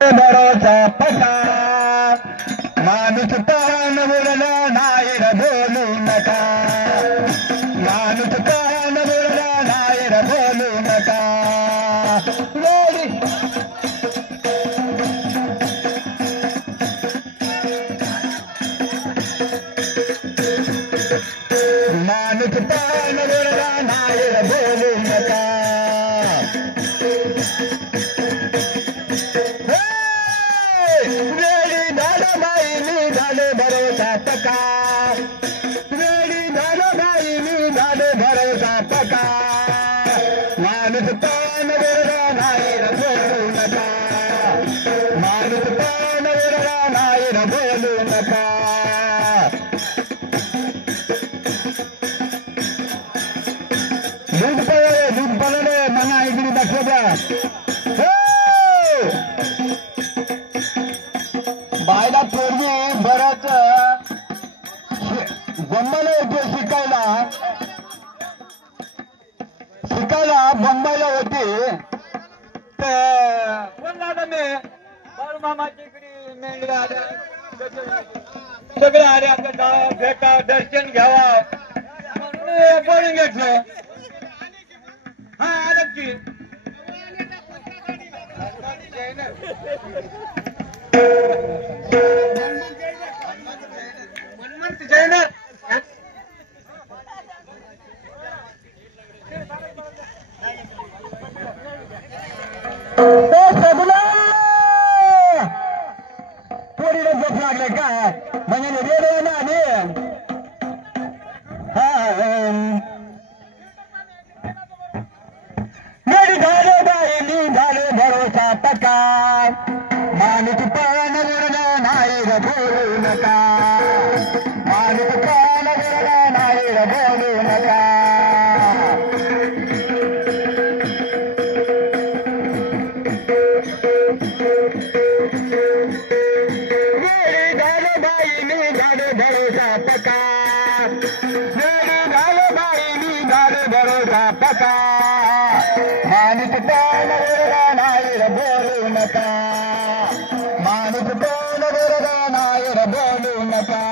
भरोसा पका माणूस पान बोलला नाही रे बोलू नका माणूस पान बोलला नाही रे बोलू नका माणूस पान बोलला नाही रे बोलू नका भरोसा पका वेळी झालं बाई मी झालं भरोसा पका माणूस पान वेळा नाही रे बोलू नका माणूस पान वेळा नाही रे बोलू नका दूध पळले मना इकडे लक्ष द्या बायला पूर्वी बरंच बंबाईला होते शिकायला बंबाईला होते मामाची इकडे मेंढ्या आल्या सगळे आले आपल्या गावात भेटा दर्शन घ्यावा म्हणून बोलून घेतलं हा आलं की पोरीला झोप लागले का म्हणजे रेडिओ ना मेरी झाले बाई मी झाले भरोसा पका माणूस पान बोलला नाही रे बोलू नका माणूस पान बोलला नाही रे बोलू नका मेरी झाले बाई मी झाले भरोसा पका मेरी झाले बाई मी झाले भरोसा पका माणूस पान बोलला नाही रे बोलू नका माणूस पान बोलला नाही रे बोलू नका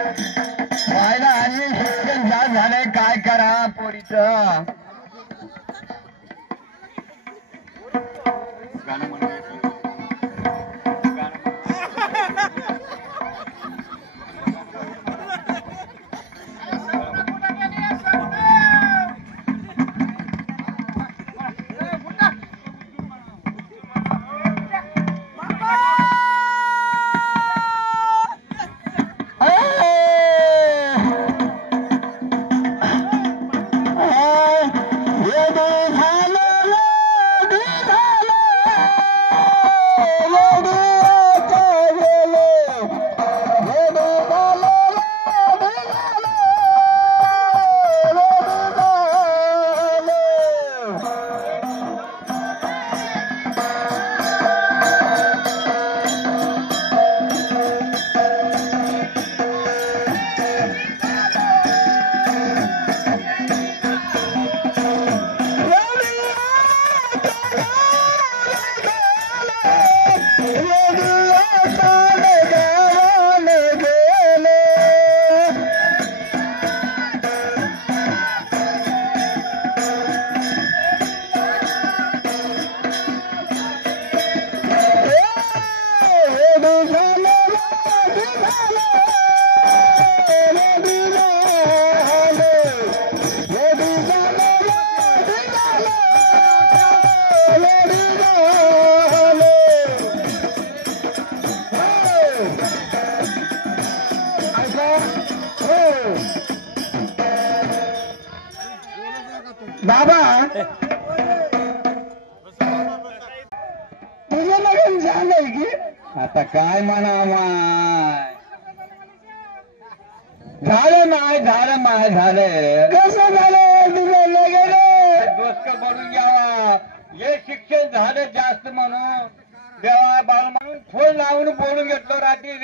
व्हायला आणि शिक्षण जास्त झालंय काय करा पोरीचं बाबा तुझं लगन झालंय की आता काय म्हणा माय झालं माय झालं कसं झालं तुझं लगन दोस्त बनून घ्यावा हे शिक्षण झालं जास्त म्हणून देवा बाळ म्हणून फोन लावून बोलून घेतलो रात्री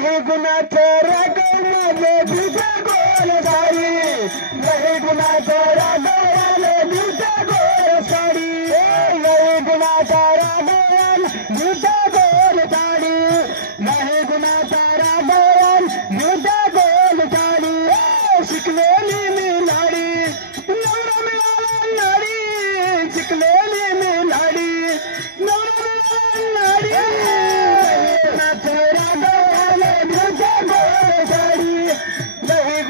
नाही गुणाचं रागव माझे तुझ्या गोल साडी नाही गुणाचं रागव तुझ्या गोल साडी नाही गुणाचा रागव तुझ्या गोल साडी नाही गुणाचा रागव तुझ्या गोल साडी शिकलेली मी लाडी नवरा मिळाला नाडी शिकलेली मी लाडी नवरा मिळाला नाडी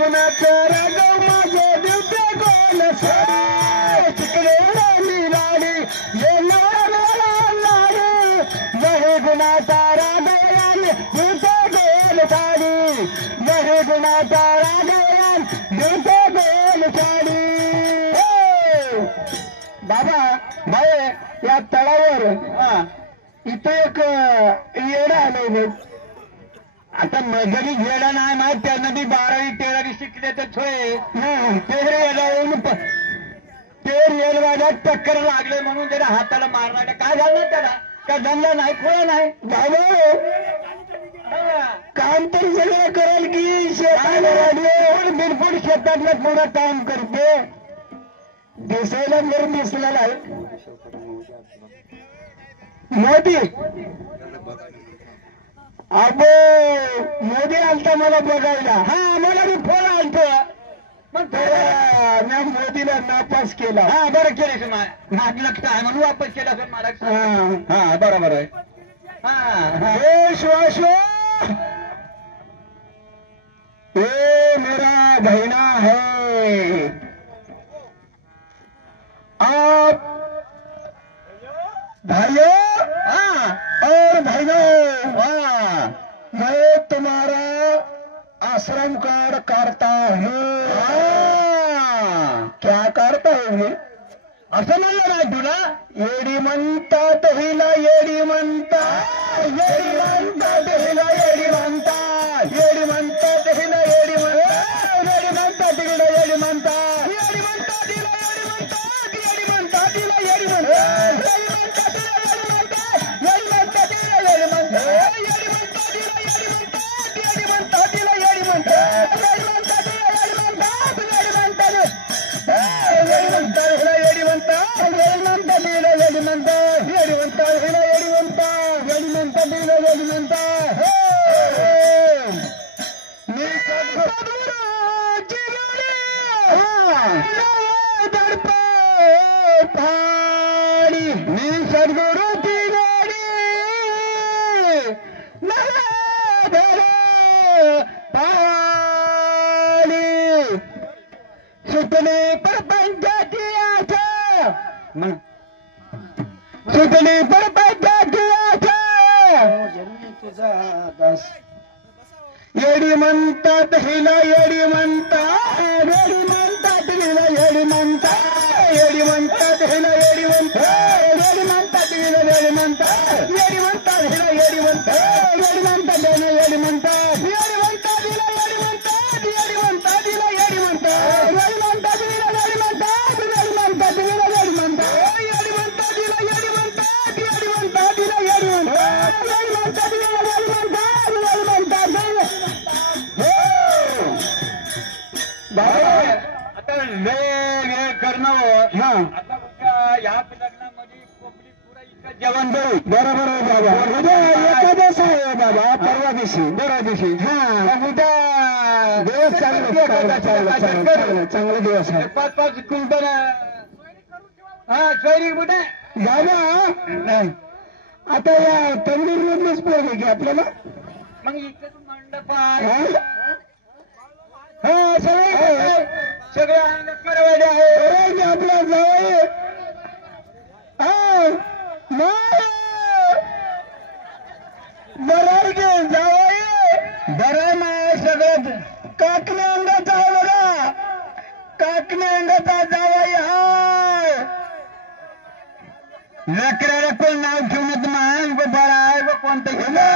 गुणाचं रागव माझे दिवटे गोल साडी चिकले मी लाडी येणार लाडी नाही गुणाचा रागव दिवटे गोल साडी नाही गुणाचा रागव दिवटे गोल साडी बाबा बाय या तळावर इथं एक येडा आलंय बघ आता जरी गेला नाही ना त्यानं बी 12वी 13वी शिकले तर छोय ते रेलवाऊन ते रेलवाड्यात चक्कर लागले म्हणून त्याला हाताला मारणार काय झालं त्याला का जमला नाही खोळा नाही बाबा काम तर सगळं करेल की शेतात बिलकुल शेतातलं थोडं काम करते दिसायला जर दिसला नाही मोदी अबो मोदी आलता मला बघायला मला मी फोन आलतो मग मी मोदीला नापास केला बरं केले माझं लक्ष आहे म्हणून वापस केला सर मला बरोबर आहे श्वास ये मेरा बहना है आप भाइयों और भाइयों मैं तुम्हारा आश्रम कार्ड करता हूँ क्या करता हूँ असं म्हणलं ना तुला येडी म्हणतात हिला येडी म्हणतात येडी म्हणतात हिला येडी म्हणतात येडी म्हणतात हिला येडी म्हणतात येडी म्हणतात हिला येडी म्हणतात येडी म्हणतात हिला येडी म्हणतात येडी म्हणतात हिला येडी म्हणतात सुतली परपंचाची आशा सुतली परपंचाची आशा येडी म्हणतात हिला येडी म्हणतात येडी म्हणतात हिला येडी म्हणतात येडी म्हणतात हिला येडी म्हणतात येडी म्हणतात हिला येडी म्हणतात येडी म्हणतात हिला येडी म्हणतात येडी म्हणतात हिला येडी म्हणतात येडी म्हणतात हिला येडी म्हणतात येडी म्हणतात हिला येडी म्हणतात येडी म्हणतात हिला येडी म्हणतात येडी म्हणतात हिला येडी म्हणतात येडी म्हणतात हिला येडी म्हणतात येडी म्हणतात हिला येडी म्हणतात येडी म्हणतात हिला येडी म्हणतात येडी म्हणतात आता वेगळे करणं आता या लग्नामध्ये पब्लिक पुरा इतकं जेवण देऊ बरोबर बाबा एखादच आहे बाबा परवा दिवशी दिवशी उद्या दिवस चांगला दिवस आहे 5-5 क्विंटल सोयरी कुठे बाबा आता या तंदूरमधूनच पोहे की आपल्याला मग इथेच मंडप सगळे करवाडे आहे आपल्या जवळ बरं गे जावं बरं नाही सगळं काकणे अंगाचा आहे बघा काकणे अंगाचा जावाई हाय लेकराला कोण नाव ठेवण्यात मान बरं आहे व कोणतं घेणं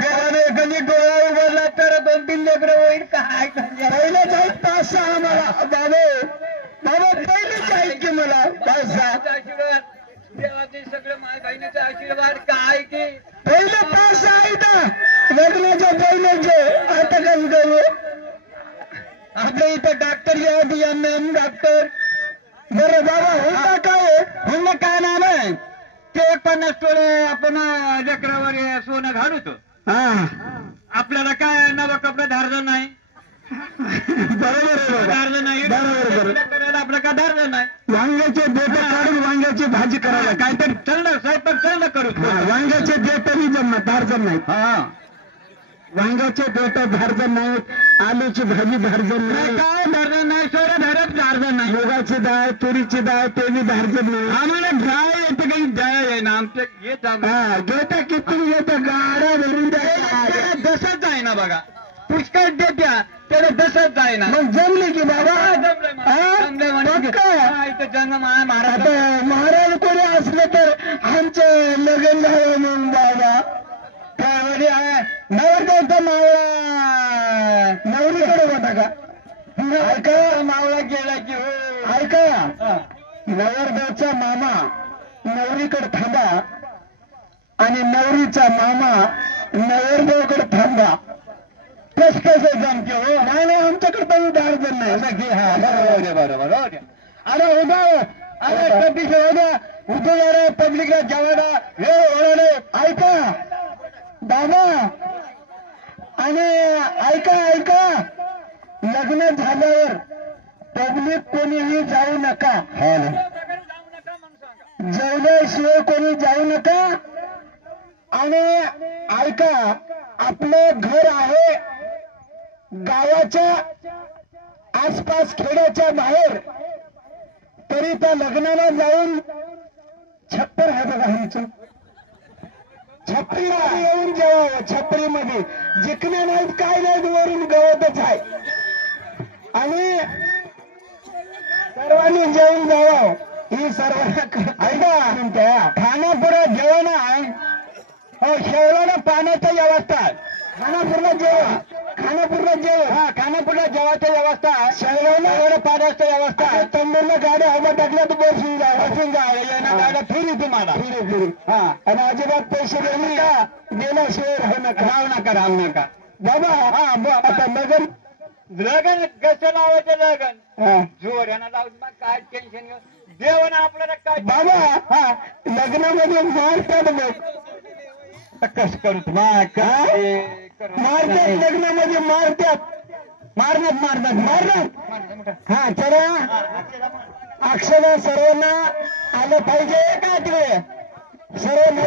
देवाने कधी डोळा उघडला तर 2-3 लेकरं होईल काय पहिलेच आहेत 5-6 आम्हाला बाबा पहिलेच आहेत की मला 5-6 देवाचे सगळं माझ्या बहिणीचा आशीर्वाद काय की पहिले 5-6 आहेत लग्नाच्या पहिले आपल्या इथं डॉक्टर या बियाणं डॉक्टर बरं बाबा होता काय म्हणणं काय नाम आहे ते 50 तोळे आपण लेकरावर सोनं घालतो. हा आपल्याला काय नवा कपडा धारलं नाही. बरोबर धारलं नाही. बरोबर आपलं काय धारलं नाही. वांग्याचे देठ काढून वांग्याची भाजी करायला काहीतरी चाललं स्वयंपाक चाललं करू. वांग्याचे देठही जमणार धारजण नाही. हा वांग्याचे देठ धारजण नाहीत. आलूची भाजी धारजण नाही. काय धारजण नाही. सोडा धारत धारजण नाही. मुगाची डाळ तुरीची डाळ ते बी धारजण नाही. आम्हाला डाळ येतं काही डाळ आहे ना आमचं येत घेता किती येतं गाड्या भरून द्या दसच आहे ना बघा पुष्कळ देत्या त्याला दसच आहे ना. मग जमले की बाबा जमले इथं जन्म महाराज महाराज कोणी असलं तर आमचं लग्न झालं मग बाबा त्यावेळी नवरदेवचा मावळा नवरीकडे होता का. ऐका मावळा गेला की हो ऐका नवरदेवचा मामा नवरीकडे थांबा आणि नवरीचा मामा नवरदेवकडे थांबा कस कसं जमते हो. नाही नाही आमच्याकडे पण धारजण नाही. हा बरोबर बरोबर हो द्या. अरे उद्या अरे कधीच उद्या उद्या पब्लिकला जेवायला वेळ ओळवले. ऐका दादा आणि ऐका ऐका लग्न झाल्यावर पब्लिक कोणीही जाऊ नका. जेवल्याशिवाय कोणी जाऊ नका. आणि ऐका आपलं घर आहे गावाच्या आसपास खेड्याच्या बाहेर तरी त्या लग्नाला जाऊन छप्पर आहे बघा आमचं छपरीमध्ये येऊन जेवावं. छपरीमध्ये जिकणे नाहीत काय नाहीत वरून गवतच आहे. आणि सर्वांनी जेवून जावं ही सर्वांना ऐका खानापुरात जेवण आहे. हो शेवळाला पाण्याची व्यवस्था आहे. खानापूरला जेवा खानापूरला जेव हा खानापूरला जेवायची व्यवस्था शेवळाला एवढं पाण्याची व्यवस्था आहे. तंबूरला गाड्या हवा टाकल्या तर बसून जा येणार गाड्या फिरी तुम्हाला फिरी हा आणि अजिबात पैसे देऊ नका. गेल्याशिवाय राहू नका बाबा. हा आता लगन कसं लावायचं लगन जोर यांना लावून मग काय टेन्शन घेऊन देवाना आपल्याला काय बाबा. हा लग्नामध्ये मारतात बघ कस करू मारतात लग्नामध्ये मारतात. हा चला अक्षरा सर्वांना आलं पाहिजे का तिकडे सर्व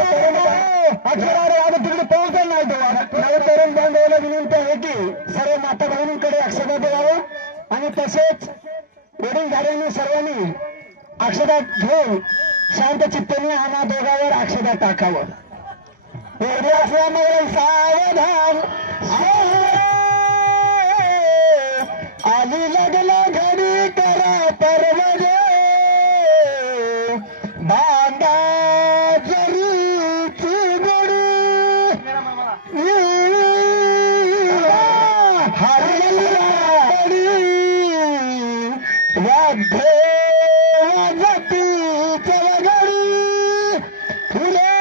अक्षरा आता तिकडे पोहोचला नाही तो नवतरुण बांधवाला विनंती आहे की सर्व माता बहिणींकडे अक्षता द्यावं आणि तसेच वडीलधाऱ्यांनी सर्वांनी अक्षता घेऊन शांत चित्ताने आम्हा दोघांवर अक्षता टाकावं. सावधान आली लगला घडी करा परवडे बांधा जरीची गोडी हरली वाध्ये जातीच्या वगडी फुले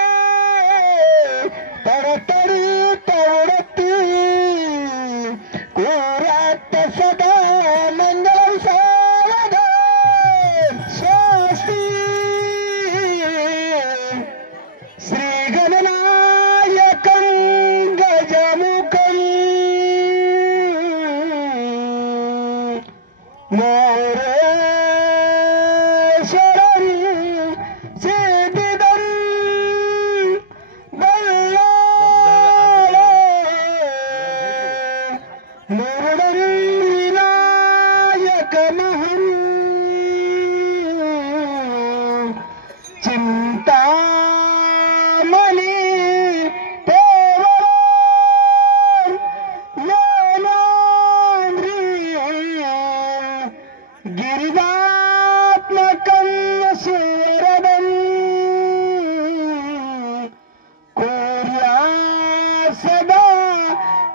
तरी तवडती कोऱ्यात सदा मंगल सावधान स्वस्ती श्री गणनायकं गजमुखं मोरेश्वरं सिद्धिदं विनायकमहं चिंतामणि गिरिजात्मकं सुरदं कोर्या सदा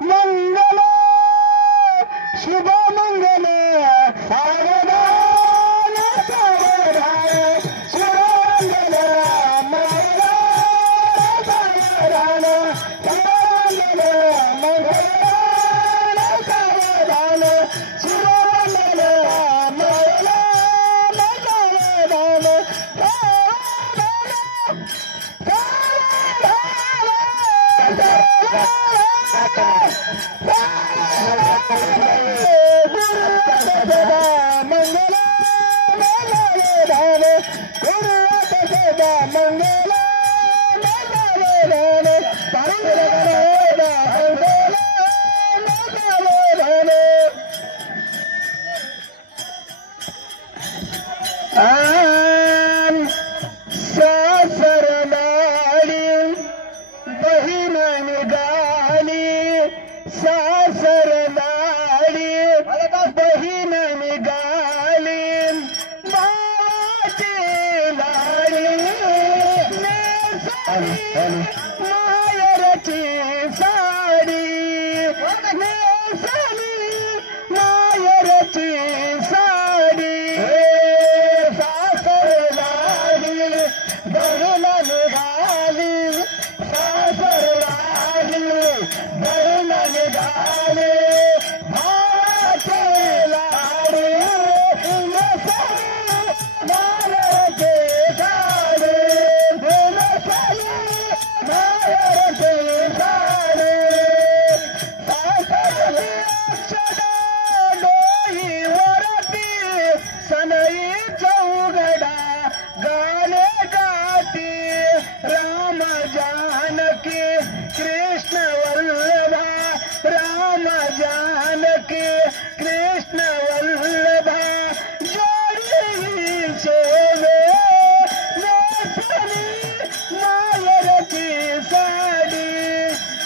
मंगल शुभ मंगल सावधान सावधान शुभ मंगल सावधान सावधान मंगल सावधान शुभ मायरची साडी नेसली मायरची साडी सासर लाडी बहीण निघाली सासर लाडी बहीण निघाली भावाची लाडी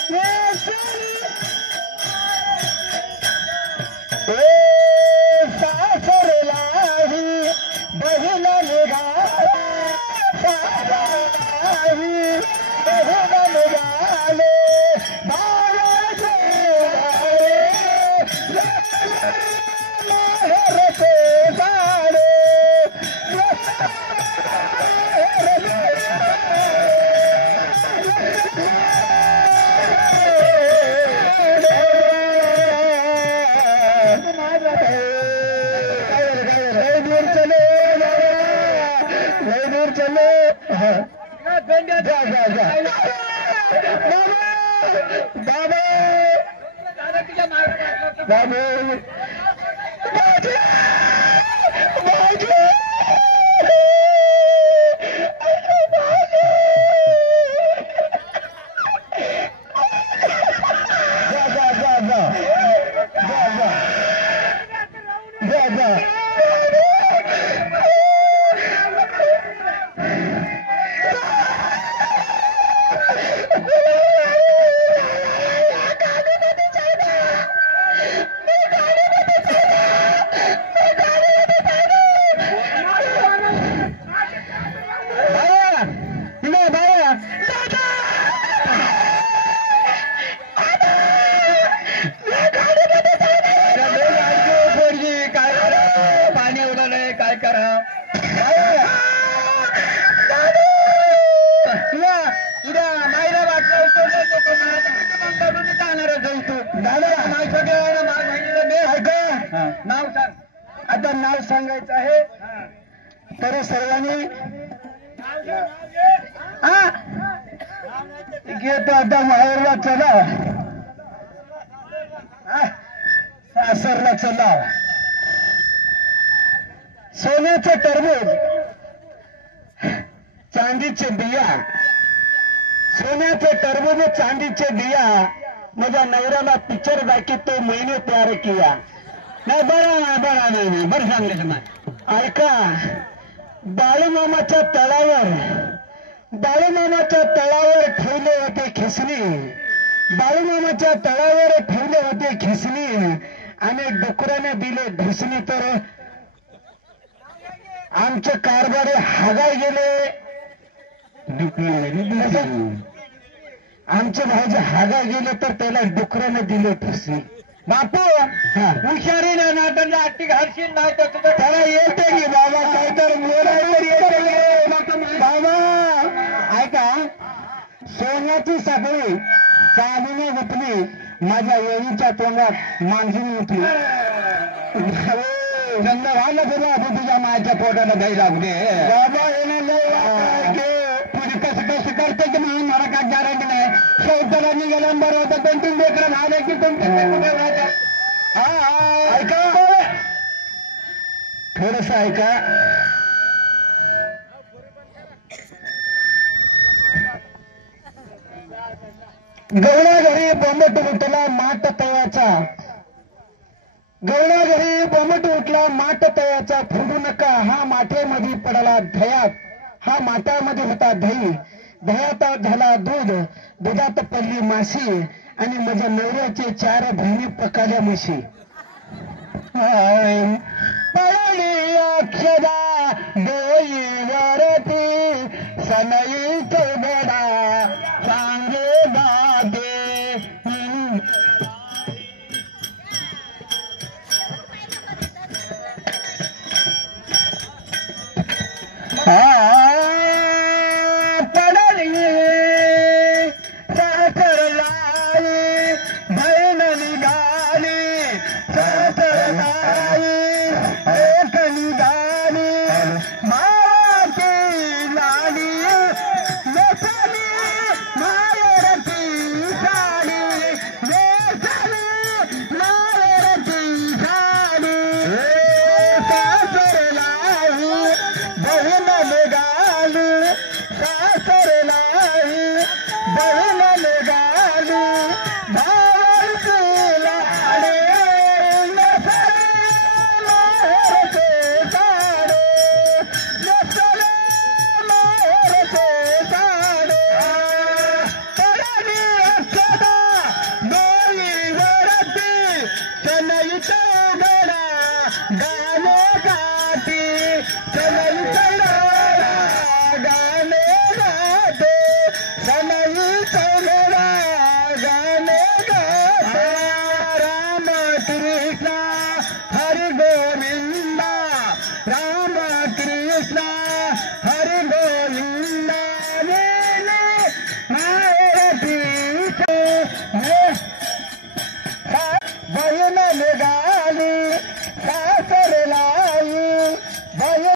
नेसली मायरची साडी आता नाव सांगायचं आहे तर सर्वांनी घेतो आता माहेरला चला सासरला चला सोन्याचं टरबूज चांदीचे बिया सोन्याचे टरबूज चांदीचे बिया माझ्या नवऱ्याला पिक्चर दाखी तो मैंने प्यार किया नाही बरा नाही बरं सांगायचं नाही ऐका बाळूमामाच्या तळावर ठेवले होते खिसणी बाळूमामाच्या तळावर ठेवले होते खिसणी आणि डुकराने दिले ढुसणी तर आमचे कारभारी हागाय गेले आमचे भाऊजी हागाय गेले तर त्याला डुकराने दिले ढुसणी बापू हुशारीने नाटकला आट्टी घालशील नाही तर तुझं त्याला येते की बाबा काय तर बाबा ऐका सोन्याची साखळी चांदीने गुंतली माझ्या येळीच्या तोंडात मांजून उठली चंद्रभान तुला तुझ्या मायच्या पोटाला गाई लागले बाबा येणार तुझी कसं करते की नाही मला काय गॅरंटी नाही. शेवटाला निघाल्या बरोबर तर 2-3 लेकरं झाले की तुमचे कुठे राहतात. ऐका थोडस ऐका. गवळा घरी बोंबट उठला माठ तयाचा. गवळा घरी बोंबट उठला माठ तयाचा. फोडू नका हा माठेमध्ये पडला दह्यात. हा माठामध्ये होता दही. दह्यात झाला दूध. दुधात पडली माशी आणि माझ्या नवऱ्याचे 4 बहिणी पकाल्या म्हशी. पळली अक्षदा डोईवरती सनई